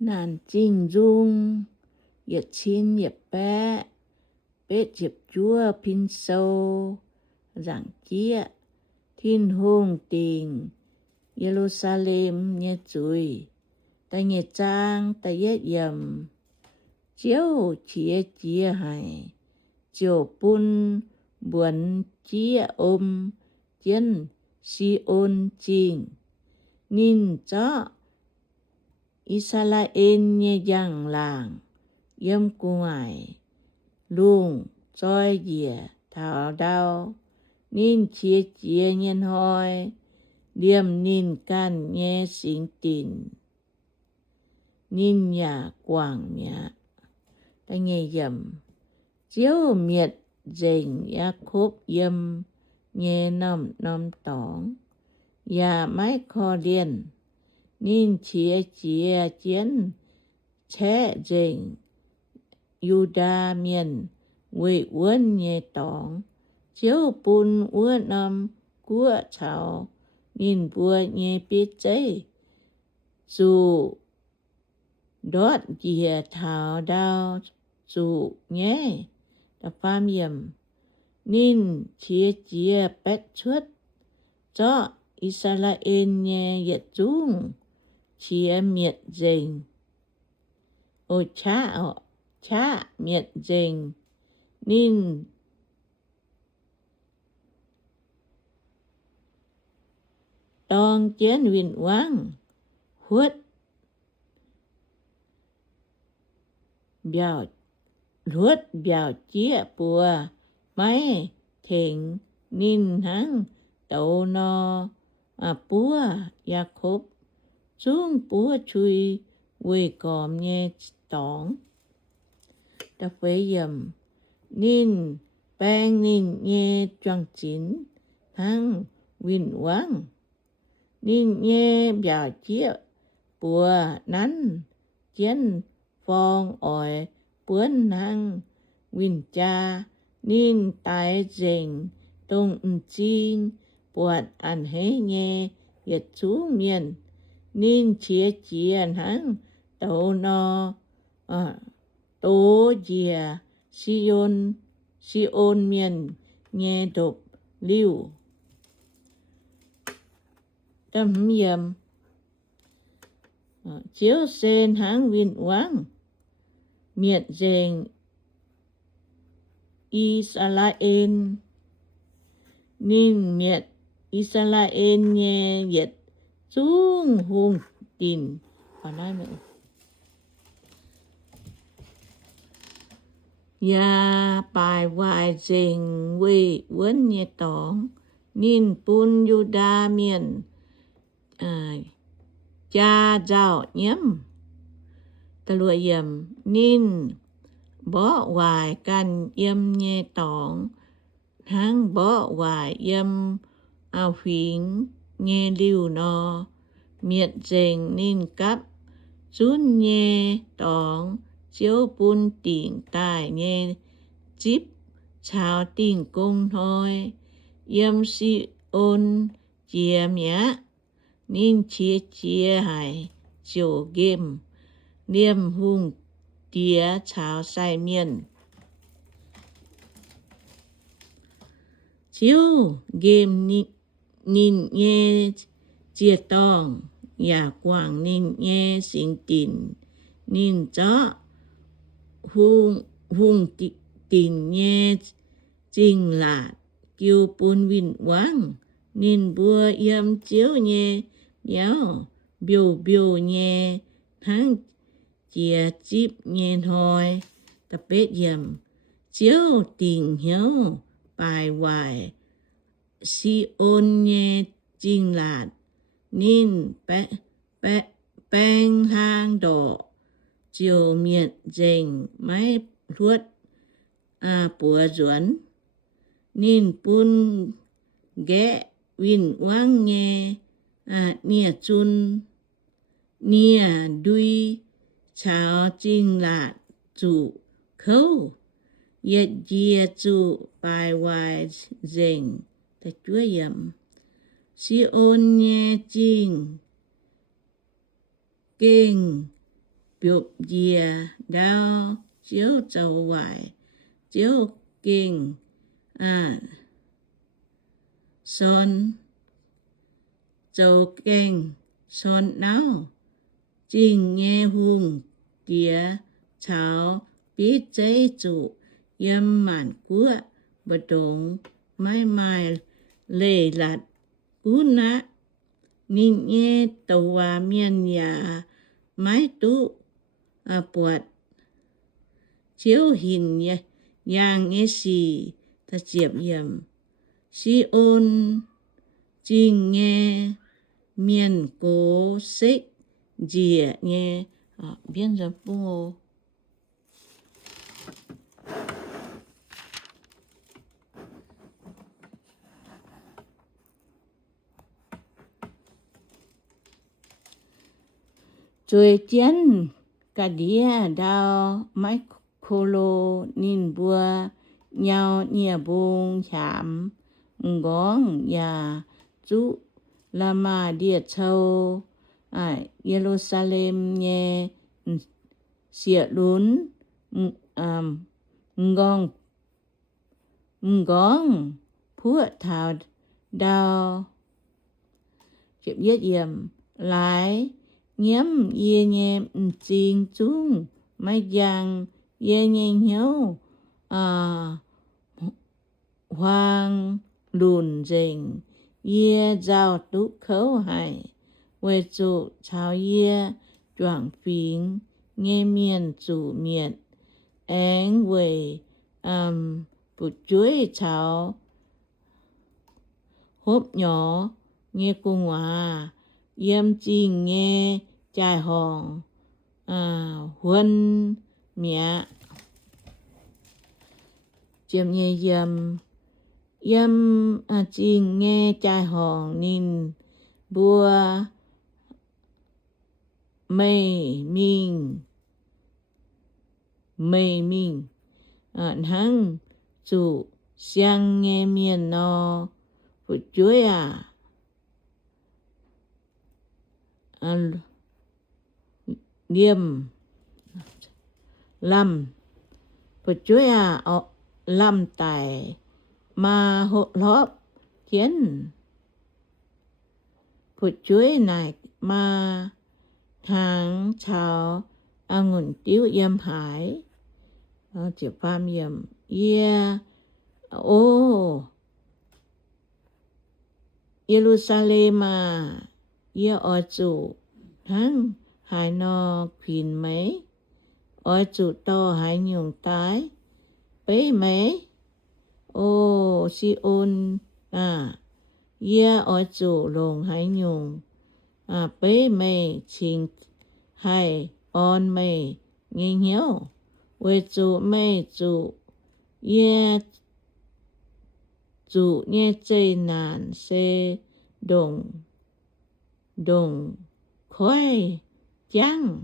Nàn chinh dung, yết chín yết bé, bết yết chúa pin sâu, giảng chia, thiên hương tình, Jerusalem nhé chuối, ta nhé trang, ta yết yầm, chiếu chia hài, chiều bún buồn chia chiến si ôn chinh, nhìn cho Israel nhé giang làng, yếm ngoài, luông, trôi dìa, thảo đau, nín chia nhân hoi, điềm nín can nhé sinh tình, nín nhà quảng nhá, ta nghe dầm, chiếu miệt dành Jacob yếm, nhé nằm tỏng, ya mái kho điên, nín chia chiến, chế dành Yuda miền quê uốn nhẹ tỏng, chiếu bùn uốn nằm của cháu, nhìn bùa nhẹ biết cháy, dù đót dìa thảo đau, dù nhé, đã phàm yểm, nhìn chia bách chuất, cho Israel nhẹ yết dung, chia miệt dành, ôi cha miệt dành, nín tòng chiến vinh quang, huất biểu chia bùa, máy thỉnh nín hăng đầu no, bùa Jacob, xuống bùa chui, quê còm nhé tỏng, ta phê dầm, nín bang nín nhé choang chín, hăng vinh quang, nín nhé biểu chia bùa nắn chiến phong ỏi bướn hăng vinh cha, nín tài dành đông chín buat ăn hế nhé yết chú miền, nín chia hăng đầu no, tố dìa Sion miền nhé độc lưu, tâm yểm, chiếu sen hăng vinh quang, miệt dành Israel, nín miệt Israel nhé yết dung hùng tình, còn ai nữa, ya bài hoài dành quê uốn nhé tỏng, nín bún Yuda miền, cha giáo nhiễm, ta lùa yểm, nín bỏ hoài can yếm nhé tỏng, hăng bỏ hoài yếm phính nhé lưu no, miệt dành nín cắp, rún nhé tỏng, chiếu bún tỉnh tài nhé chíp, chào tỉnh công thôi, yếm si ôn chia mía, nín chia hài, chiều game, liêm hung tía chào sai miền, chiếu game nín nhé chia tòng, ya quảng nín nhé sinh tình, nín chó hung tình nhé chinh lạt, kiêu bún vinh quang, nín bùa yếm chiếu nhé béo, biểu nhé hăng chia chíp nhé thôi, tập bết yếm, chiếu tình hiếu, bài hoài, Sion nhé chinh lạt, nín bang hang đỏ, chiều miệt dành máy luốt, bùa duẩn, nín bún ghé vinh quang nhé, nia chun, nia đuôi, chào chinh lạt, chủ khâu, yết dìa chủ bài hoài dành, ta chúa yểm, Sion nhé chinh, kinh biểu dìa đao chiếu dầu hoài chiếu kinh son dầu kinh son não trình nghe hùng kia cháo biết cháy chủ yếm mạn của bất đồng mãi mãi lệ lạt cú nát nhìn nghe tàu hòa miền nhà mái tụ bọt chiếu hình yang nghe xì ta chiệp yểm si ôn trình nghe miền cố xích dìa nghe biên tập bố Chuối chén cả đĩa đào mái khô lô nín bùa nhau nhẹ bông chạm ngón nhà chú là mà địa châu Jerusalem nhẹ xịa lún ngón phua thảo đào chịu giết yểm lái nhiễm ye nhẹ trình chung mai giang ye nhẹ nhau hoàng lùn rình ye giao tú khấu hải về chủ chào ye choảng phím nghe miền chủ miền ánh về bụt chuối chào hốp nhỏ nghe cung hòa yếm trình nghe chài hòn huân mẹ chiếm nghe yếm trình nghe chài hòn nín bùa mây mình hăng chủ xiang nghe miền nó bụt chuối liêm lâm bụt chuối lâm tài mà hộ lóp kiến bụt chuối này mà tháng chào ngụn tiêu yếm hải chịu phàm yếm Jerusalem ở chủ tháng hải nó khuyên mấy ở chủ to hải nhung tái bấy mấy si ôn ở chủ lồng hải nhung bấy mấy trình hải on mấy nghe hiếu về chủ mấy chủ chủ nghe chơi nàn xe đồng khói chăng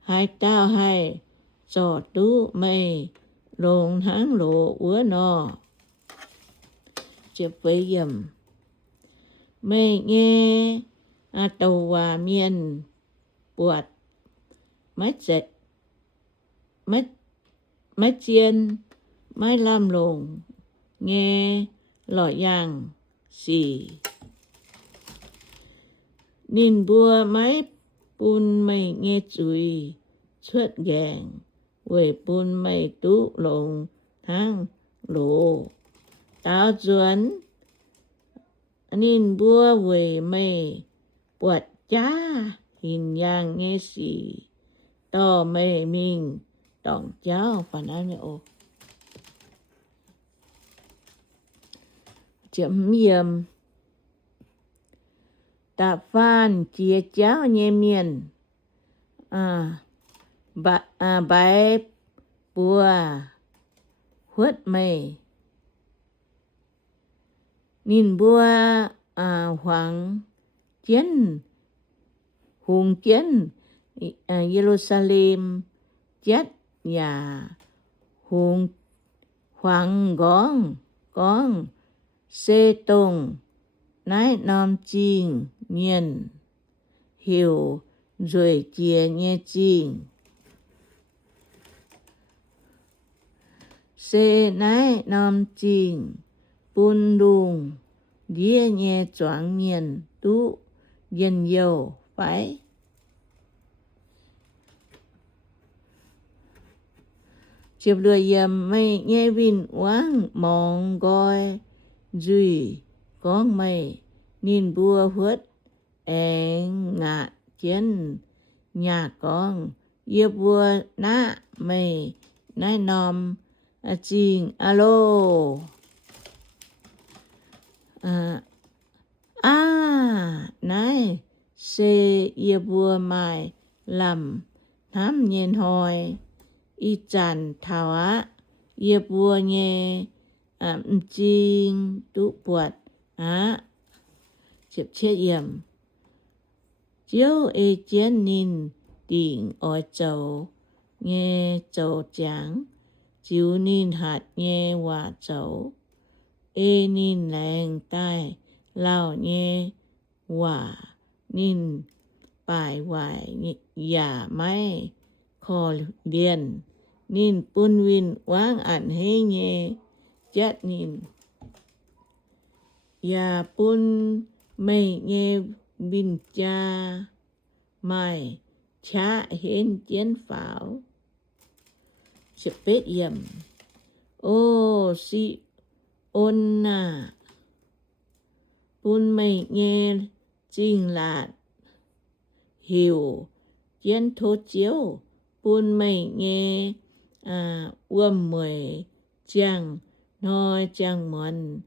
hai tao hai trò tú mây lồng tháng lộ ứa nọ chụp với dầm mây nghe tàu hòa miền buộc mái dệt mái chiên mái lam lồng nghe lọ yang xì nín bùa mái bún mây nghe chuối xuất gàng về bún mây tú lồng tháng lộ tao chuẩn nín bùa về mây buộc cha hình yang nghe xì to mây mình đọng cháu phản ánh mẹ ô chấm yếm tạ phan chia cháu nhẹ miền bài bùa khuất mây nín bùa hoàng chiến hùng chiến Jerusalem chết nhà hùng hoàng gón xê tông nái nom chiên nhiên hiểu rồi chia nhé chinh xe nái nom chinh bún đùng đĩa nhé choáng miền tú yên dầu phải chiếc lừa yếm mây nhé vinh quáng mong gọi duy con mây nhìn bùa huất em ngạ chiến nhà con yếp bùa ná mây nái nom chinh alo nái xê yếp bùa mai làm thám nhìn hồi y chàn thảo á yếp bùa nhé chinh tú bột chếp chết yếm chiếu ê chiến nín tỉnh ở châu nghe châu tráng chiếu nín hạt nghe hòa châu ê nín làng tai lao nghe hòa nín bài hoài giả máy kho liền nín bún vinh quáng ảnh hê nghe chết nín ya bún mây nghe vinh cha mai cha hên chiến pháo chếp bết yếm ô si ôn na bún mây nghe chinh lạt hiểu chiến thô chiếu bún mây nghe mười chàng nói chàng mòn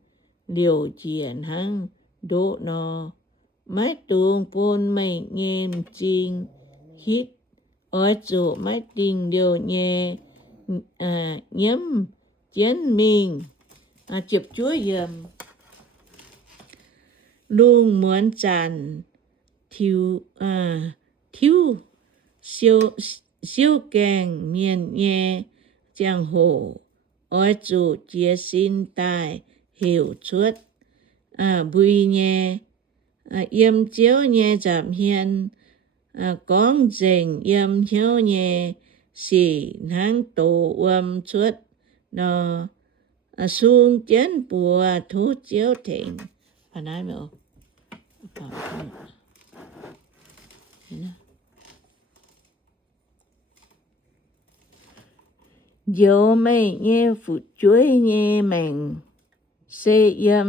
liều chiến hăng đỗ nó máy tuồng bún mây nghe chinh hít ở chỗ máy tình điều nhẹ nhiễm chiến mình chụp chúa yếm luôn muốn tràn thiếu siêu kèng miền nhẹ giang hồ ở chỗ chia xin tài hiểu chuốt bùi nhẹ yếm chiếu nhẹ giảm hiền con dành yếm hiếu nhẹ xỉ nắng tổ chuốt nó xuống chén bùa thú chiếu thịnh và nói mẹ ô dẫu mây nghe phụ chuối nghe mình xê yếm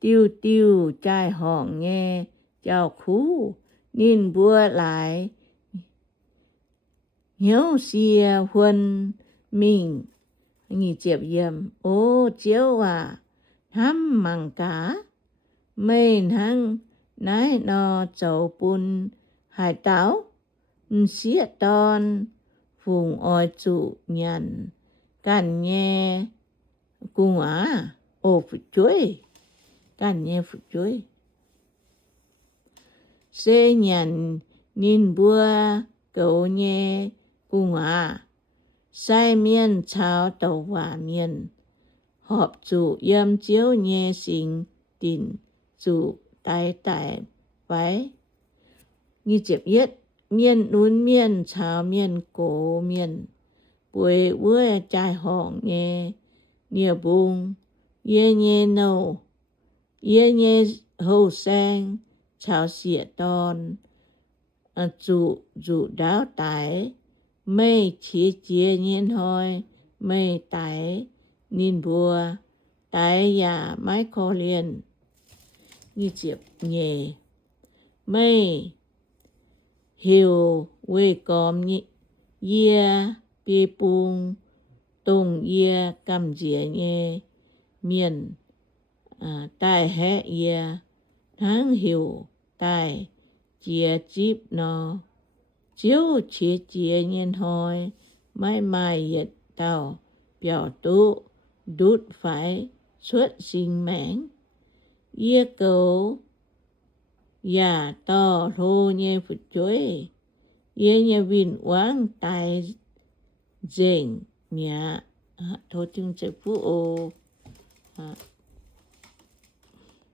tiêu tiêu trai hòn nghe chào khú nín bùa lại hiếu xìa huân mình nghỉ chẹp yếm ô chiếu hám măng cá mây hăng nái no chầu bún hải táo xía ton vùng oi trụ nhàn càn nghe cùng ô phụ chuối càn nghe phụ chuối xê nhàn nín bùa cậu nghe cùng sai miên cháo tàu hòa miên họp trụ yếm chiếu nghe sinh tỉnh trụ tài tài váy nghi chếp yết miên núi miên cháo miên cổ miên bùi bùi trai hỏng nghe nhiều bùng yê nhê nâu yê nhê hầu sen cháo xịa ton trụ đáo tái mây chia nhiên hoi mây tái nín bùa tái giả mái kho liền nghi chếp nhẹ mây hiểu quê còm yê bê bùng tông yê cầm dĩa nhẹ miền tai hẹ yê tháng hiểu tai chia chip nó chiếu chia nhiên hoi mãi mai yết tàu biểu tụ đút phải xuất sinh mãn yê cầu ya to rô nhé phụ chuối yê nhé vinh quáng tài dành nhà thôi chung sẽ phụ ô